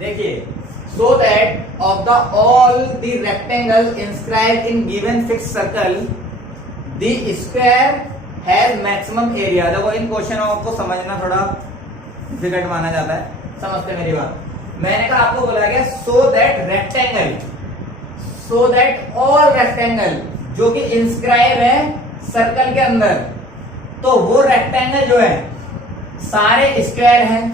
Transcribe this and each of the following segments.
देखिए, so that of the all the rectangles inscribed in given fixed circle, the square has maximum area। देखो इन क्वेश्चनों को समझना थोड़ा difficult माना जाता है, समझते मेरी बात। मैंने कहा आपको बोला गया so that rectangle, so that all rectangle जो कि इंस्क्राइब है सर्कल के अंदर, तो वो रेक्टेंगल जो है सारे स्क्वायर हैं।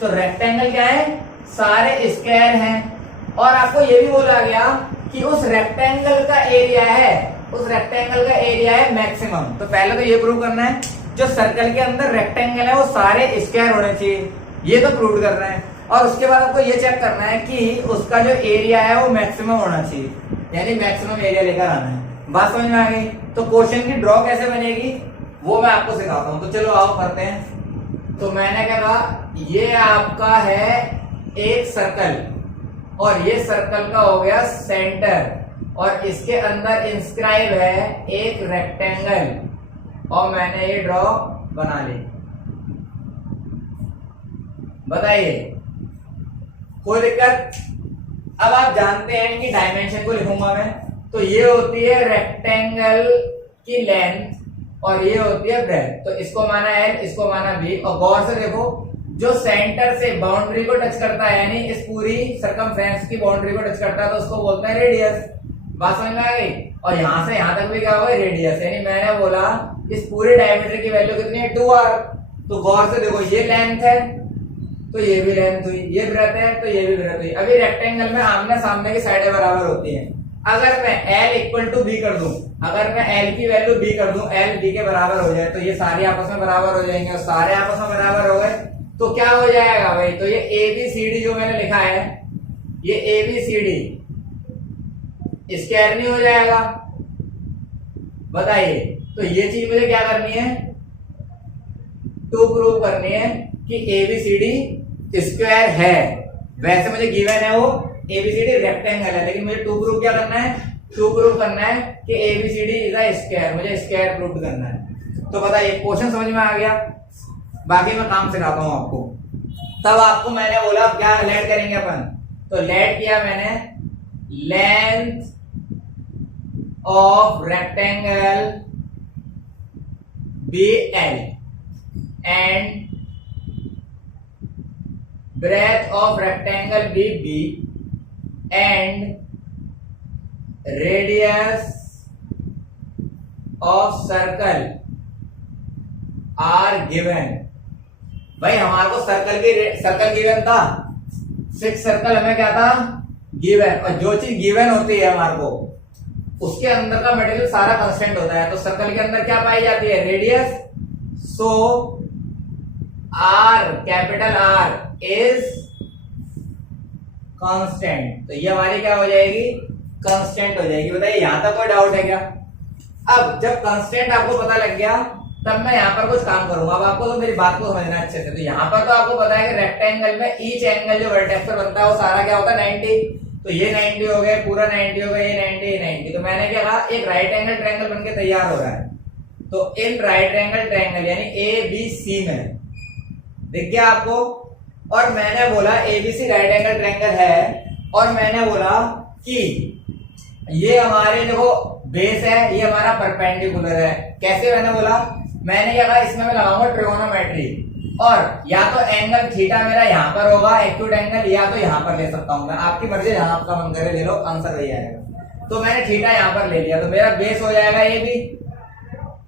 तो रेक्टेंगल क्या है? सारे स्क्वायर हैं। और आपको ये भी बोला गया कि उस रेक्टेंगल का एरिया है, उस रेक्टेंगल का एरिया है मैक्सिमम। तो पहले तो ये प्रूव करना है जो सर्कल के अंदर रेक्टेंगल है वो सारे स्क्वायर होने चाहिए, ये तो प्रूव करना है। और उसके बाद आपको ये चेक करना है कि उसका जो एरिया है वो मैक्सिमम होना चाहिए, यानी मैक्सिमम एरिया लेकर आना है। बात समझ में आ गई? तो क्वेश्चन की ड्रॉ कैसे बनेगी वो मैं आपको सिखाता हूं। तो चलो आओ करते हैं। तो मैंने कहा ये आपका है एक सर्कल, और ये सर्कल का हो गया सेंटर, और इसके अंदर इंस्क्राइब है एक रेक्टेंगल, और मैंने ये ड्रॉ बना ली। बताइए कोई दिक्कत? अब आप जानते हैं कि डायमेंशन को लिखूंगा मैं, तो ये होती है रेक्टेंगल की लेंथ और ये होती है ब्रेथ। तो इसको माना L, इसको माना B। और गौर से देखो, जो सेंटर से बाउंड्री को टच करता है, यानी इस पूरी सरकमफ्रेंस की बाउंड्री को टच करता है, तो उसको बोलते हैं रेडियस। बात समझ में आ गई? और यहां से यहां तक भी क्या होगा? रेडियस। यानी मैंने बोला इस पूरे डायमीटर की वैल्यू कितनी है? 2r। तो गौर से देखो, ये लेंथ है तो ये भी लेंथ हुई, ये ब्रेथ है तो ये भी ब्रेथ हुई। अभी रेक्टेंगल में आमने सामने की साइडें बराबर होती हैं। अगर मैं L इक्वल टू B कर दूं, अगर मैं L की वैल्यू B कर दूं, L B के बराबर हो जाए, तो ये सारे आपस में बराबर हो जाएंगे, और सारे आपस में बराबर हो गए तो क्या हो जाएगा भाई? तो ये ABCD जो मैंने लिखा है, ये ABCD स्क्वायर नहीं हो जाएगा? बताइए। तो ये चीज मुझे क्या करनी है? टू प्रूव करनी है कि ABCD स्क्वायर है। वैसे मुझे गिवन है वो ABCD रेक्टेंगल है, लेकिन मुझे टू प्रूव क्या करना है? टू प्रूव करना है कि ABCD इज अ स्क्वायर, मुझे स्क्वायर प्रूव करना है। तो बताइए क्वेश्चन समझ में आ गया? बाकी मैं काम सिखाता हूं आपको। तब आपको मैंने बोला क्या लेट करेंगे अपन, तो लेट किया मैंने length of rectangle BL and breadth of rectangle BB and radius of circle are given। भाई हमारे को सर्कल गिवन था, सिक्स सर्कल हमें क्या था? गिवन। और जो चीज गिवन होती है हमारे को, उसके अंदर का मटेरियल सारा कांस्टेंट होता है। तो सर्कल के अंदर क्या पाई जाती है? Radius. So R, capital R is constant. तो ये हमारी क्या हो जाएगी? कांस्टेंट हो जाएगी। बताइए यहां तक कोई डाउट है क्या? अब जब कांस्टेंट आपको पता लग गया, तब मैं यहां पर कुछ काम करूंगा। अब आपको तो मेरी बात को समझना अच्छे से। तो यहां पर तो आपको पता है कि रेक्टेंगल में ईच एंगल जो वर्टेक्स पर बनता है वो सारा क्या होता है? 90। तो ये 90 हो गए, पूरा 90 हो गया, ये 90, ये 90। तो मैंने क्या कहा? एक राइट एंगल ट्रायंगल बनके तैयार हो रहा है। तो इन राइट एंगल ट्रायंगल यानी ABC में दिख गया आपको। और मैंने बोला ABC राइट एंगल ट्रायंगल है, और मैंने बोला कि ये हमारे देखो बेस है, ये हमारा परपेंडिकुलर है। कैसे मैंने बोला? मैंने क्या कहा? इसमें मैं लगाऊंगा ट्रिगोनोमेट्री, और या तो एंगल थीटा मेरा यहां पर होगा एक्यूट एंगल, या तो यहां पर ले सकता हूं मैं। आपकी मर्जी, जहां आपका मन करे ले लो, आंसर वही आएगा। तो मैंने थीटा यहां पर ले लिया, तो मेरा बेस हो जाएगा ये भी।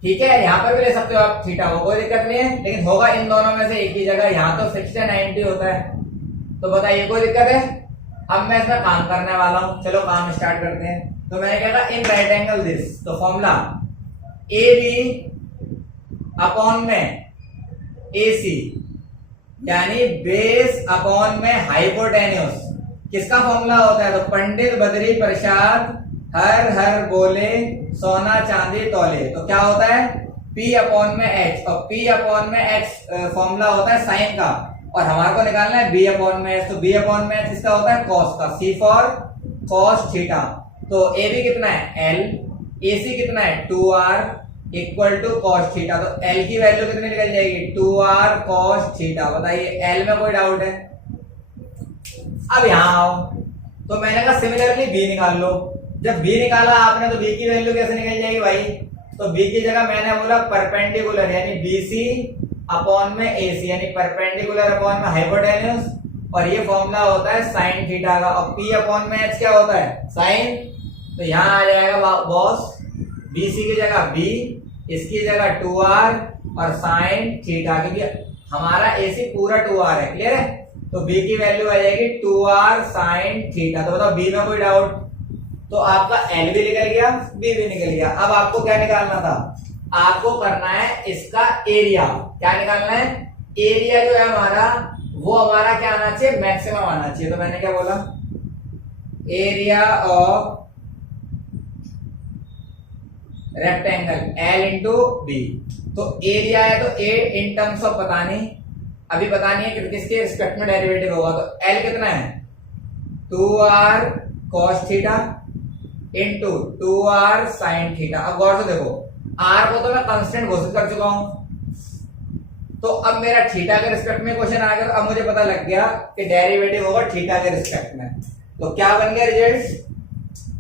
ठीक है, यहां पर भी ले सकते हो आप थीटा को, कोई दिक्कत नहीं है, लेकिन होगा इन दोनों में से एक ही जगह। यहां तो फिक्स्ड है 90 होता है। तो बताइए कोई दिक्कत है? अब मैं इसमें काम करने वाला हूं, चलो काम स्टार्ट करते हैं। तो मैंने क्या कहा? In right angle this. तो फॉर्मूला AB अपॉन में AC, यानी बेस अपॉन में हाइपोटेन्यूस। किसका फॉर्मूला होता है? तो पंडित बद्री प्रसाद हर हर बोले सोना चांदी तौले। तो क्या होता है? P अपॉन में H, और P अपॉन में H फॉर्मूला होता है साइन का, और हमारे को निकालना है B अपॉन में H। तो B अपॉन में H इसका होता है कॉस का, C फॉर कॉस थीटा। तो AB कितना है? L, AC कितना है? 2R equal to cos theta. तो L की वैल्यू कितनी निकल जाएगी? 2R cos theta. बताइए L में कोई डाउट है? अब यहाँ आओ, तो मैंने कहा सिमिलरली बी निकाल लो। जब बी निकाला आपने तो बी की वैल्यू कैसे निकल जाएगी भाई, तो बी की जगह मैंने बोला परपेंडिकुलर यानी बीसी अपॉन में एसी, यानी परपेंडिकुलर अपॉन में हाइपोटेन्यूज, और ये फॉर्मूला होता है साइन थीटा का, और पी अपॉन में एच क्या होता है साइन। तो यहाँ आ जाएगा बॉस बीसी की जगह बी, इसकी जगह 2r और साइन थीटा, क्योंकि हमारा एसी पूरा 2r है, क्लियर है। तो बी की वैल्यू आ जाएगी 2r साइन थीटा। तो बताओ बी में कोई डाउट, तो आपका एल भी निकल गया, बी भी निकल गया। अब आपको क्या निकालना था, आपको करना है इसका एरिया। क्या निकालना है, एरिया जो है हमारा वो हमारा क्या आना चाहिए, मैक्सिमम आना चाहिए। तो मैंने क्या बोला, area of rectangle L into B. तो एरिया है तो ए इन टर्म्स ऑफ पता नहीं, अभी पता नहीं है कि किसके रिस्पेक्ट में डेरिवेटिव होगा। तो एल कितना है 2r cos theta into 2r sin theta. अब गौर से देखो, r को तो मैं कांस्टेंट घोषित कर चुका हूं, तो अब मेरा थीटा के रिस्पेक्ट में क्वेश्चन आ गया। तो अब मुझे पता लग गया कि डेरिवेटिव होगा थीटा के रिस्पेक्ट में। तो क्या बन गया रिजल्ट,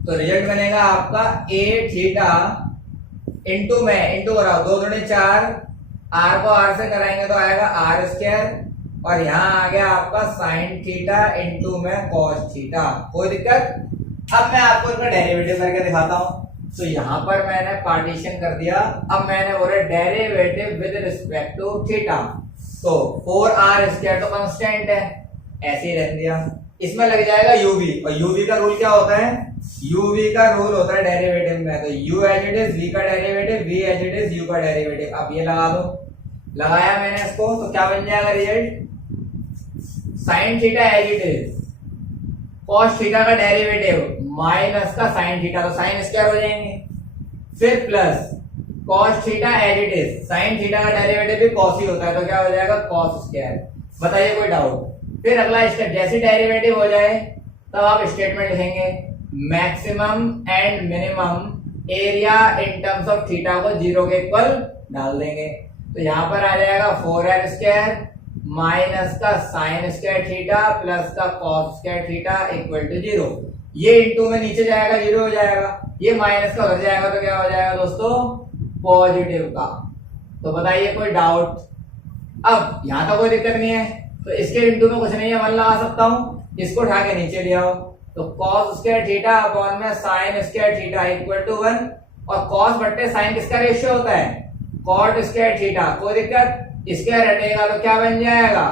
तो रिजल्ट बनेगा आपका a थीटा इंटू में इंटू कराओ 2 दूनी 4, r को r से कराएंगे तो आएगा r स्क्वायर, और यहाँ आ गया आपका साइन थीटा इंटू में कॉस थीटा। कोई दिक्कत। अब मैं आपको इसका डेरिवेटिव करके दिखाता हूं। तो यहाँ पर मैंने पार्टीशन कर दिया, अब मैंने बोला derivative with respect to theta. तो 4r स्क्वायर तो कांस्टेंट है, ऐसे ही रख दिया। इसमें लग जाएगा यूवी, और यूवी का रूल क्या होता है, यूवी का रूल होता है डेरिवेटिव में। तो u as it is v का derivative, v as it is u का डेरिवेटिव। अब ये लगा दो, लगाया मैंने इसको, तो क्या बन जाएगा result, sine theta as it is cos theta का डेरिवेटिव माइनस का साइन थीटा, तो साइन स्क्वायर हो जाएंगे, फिर plus cos theta as it is, sine theta का डेरिवेटिव भी कॉस ही होता है, तो क्या हो जाएगा कॉस स्क्वायर। बताइए कोई डाउट। फिर अगला स्टेप, जैसे डेरिवेटिव हो जाए तब आप स्टेटमेंट लिखेंगे, maximum and minimum area in terms of theta को 0 के इक्वल डाल देंगे। तो यहाँ पर आ जाएगा 4r स्क्वायर माइनस का साइन स्क्वायर थीटा प्लस का cos square theta equal to 0। ये इंटू में नीचे जाएगा 0 हो जाएगा, ये माइनस का उधर जाएगा तो क्या हो जाएगा दोस्तों पॉजिटिव का। तो बताइए कोई डाउट। अब यहाँ तो कोई दिक्कत नहीं है, तो इसके इंटू में कुछ नहीं है, मन लगा सकता हूँ, इसको उठा के नीचे ले आओ। तो cos स्क्वायर थीटा अपॉन में sin square theta equal to 1, और cos बट्टे sin किसका रेशियो होता है, cot स्क्वायर थीटा। कोई दिक्कत, स्क्वायर हटेगा तो क्या बन जाएगा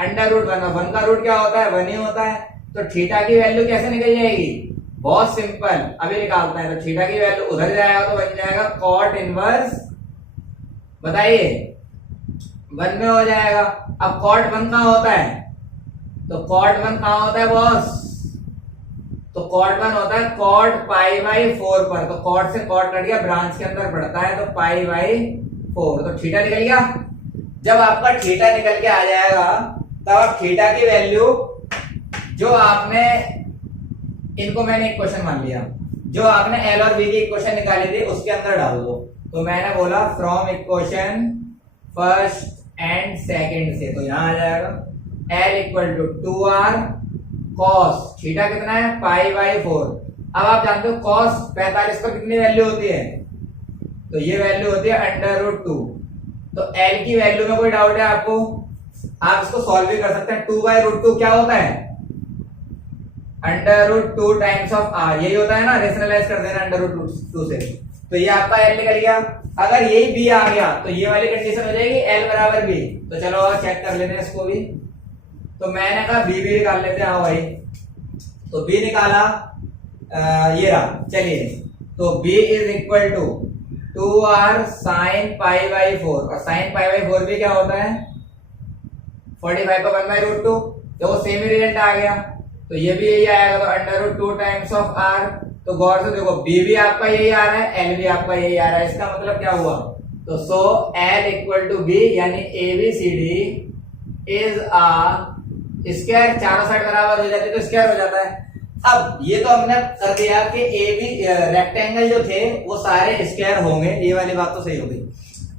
अंडर रूट 1, 1 का रूट क्या होता है 1 ही होता है। तो थीटा की वैल्यू कैसे निकल जाएगी, बहुत सिंपल, अभी निकालते हैं। तो थीटा की वैल्यू उधर जाएगा तो बन जाएगा cot इनवर्स, बताइए 1 में हो जाएगा। अब cot 1 कहां होता है, तो cot 1 कहां होता है बॉस, तो cot 1 होता है cot पाई बाई 4 पर। तो cot से cot कट गया, ब्रांच के अंदर पड़ता है, तो पाई बाई 4, तो थीटा निकल गया। जब आपका थीटा निकल के आ जाएगा तब आप थीटा की वैल्यू जो आपने, इनको मैंने एक क्वेश्चन मान लिया, जो आपने एल और बी की इक्वेशन निकाली थी उसके अंदर डाल दो। तो मैंने बोला from equation first and second से, तो यहां आ जाएगा L equal to 2r cos theta कितना है पाई बाई 4। अब आप जानते हो cos 45 पर कितनी वैल्यू होती है, तो ये वैल्यू होती है अंडर रूट 2। तो l की वैल्यू में कोई डाउट है आपको, आप इसको सॉल्व भी कर सकते हैं। 2 बाई रूट 2 क्या होता है under root 2 times of r, यही होता है ना, रेशनलाइज कर देना अंडर रूट 2 से। तो ये आपका l निकल गया। अगर यही b आ गया तो ये वाली कंडीशन हो जाएगी l बराबर b। तो चलो और चेक कर लेते हैं इसको भी। तो मैंने कहा b भी निकाल लेते हैं, हाँ भाई। तो b निकाला, ये रहा, चलिए। तो b is equal to 2r sine pi by 4, और साइन पाई बाई 4 भी क्या होता है 45 का 1 बाई रूट 2, तो वो सेम ही रिजल्ट आ गया। तो ये भी यही आएगा, तो under root 2 times of r। तो गौर से देखो b भी आपका यही आ रहा है, l भी आपका यही आ रहा है, इसका मतलब क्या हुआ, तो सो l इक्वल टू b यानी ABCD इज अ स्क्वायर, चारों साइड बराबर हो जाती है तो स्क्वायर हो जाता है। अब ये तो हमने कर दिया कि ए बी रेक्टेंगल जो थे वो सारे स्क्वायर होंगे, ये वाली बात तो सही हो गई।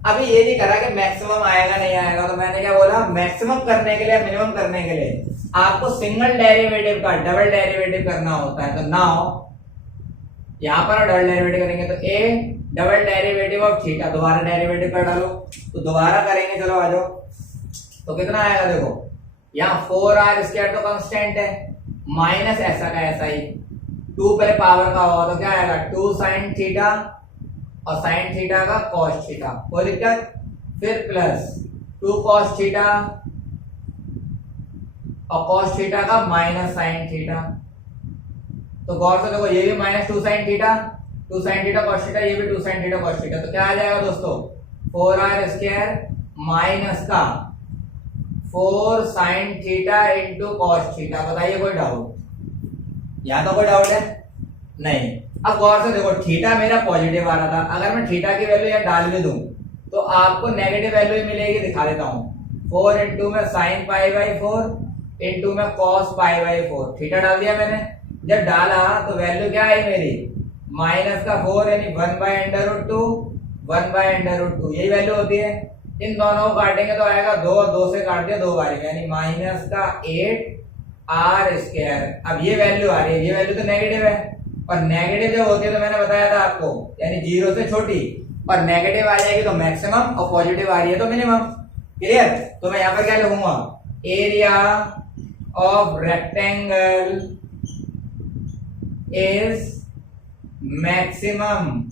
अभी ये नहीं करा कि मैक्सिमम आएगा नहीं आएगा, तो मैंने क्या बोला, मैक्सिमम करने के लिए, मिनिमम करने के लिए आपको सिंगल डेरिवेटिव का डबल डेरिवेटिव करना होता है। तो नाउ यहां पर डबल डेरिवेटिव करेंगे तो A double derivative of theta, दोबारा डेरिवेटिव कर डालो, तो दोबारा करेंगे, चलो आ जाओ, तो कितना आएगा देखो, यहाँ 4r² तो कांस्टेंट है, माइनस ऐसा का ऐसा ही 2 पहले पावर का होगा तो क्या आएगा 2 sin थीटा और sin थीटा का cos थीटा, कोई दिक्कत, फिर प्लस 2 cos थीटा और cos थीटा का माइनस sin थीटा। तो गौर से देखो ये भी minus 2 sin theta, 2 sin theta cos theta, ये भी 2 sin थीटा cos थीटा, तो क्या आ जाएगा दोस्तों 4r² माइनस का 4 sin theta into cos theta. बताइए कोई डाउट, यहाँ तो कोई डाउट है नहीं। अब गौर से देखो थीटा मेरा पॉजिटिव आ रहा था, अगर मैं थीटा की वैल्यू यहाँ डाल भी दूं तो आपको नेगेटिव वैल्यू ही मिलेगी, दिखा देता हूँ, 4 इंटू में sin π/4 इंटू में cos π/4, थीटा डाल दिया मैंने, जब डाला तो वैल्यू क्या आई मेरी, माइनस का 4 यानी 1/√2, 1/√2 यही वैल्यू होती है। इन दोनों को काटेंगे तो आएगा 2 और 2 से काट दिया 2 बार, यानी माइनस का 8r²। अब ये वैल्यू आ रही है, ये वैल्यू तो नेगेटिव है, और नेगेटिव जब होती है तो मैंने बताया था आपको, यानी 0 से छोटी, और नेगेटिव आ जाएगी तो मैक्सिमम, और पॉजिटिव आ रही है तो मिनिमम। क्लियर? तो मैं यहाँ पर क्या लिखूंगा, area of rectangle is maximum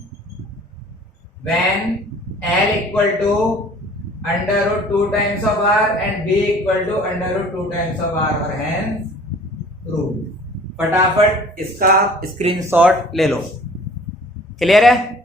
when L equal to √2 times of r and b equal to √2 times of r, और हेंस प्रूव्ड। फटाफट इसका स्क्रीनशॉट ले लो। क्लियर है?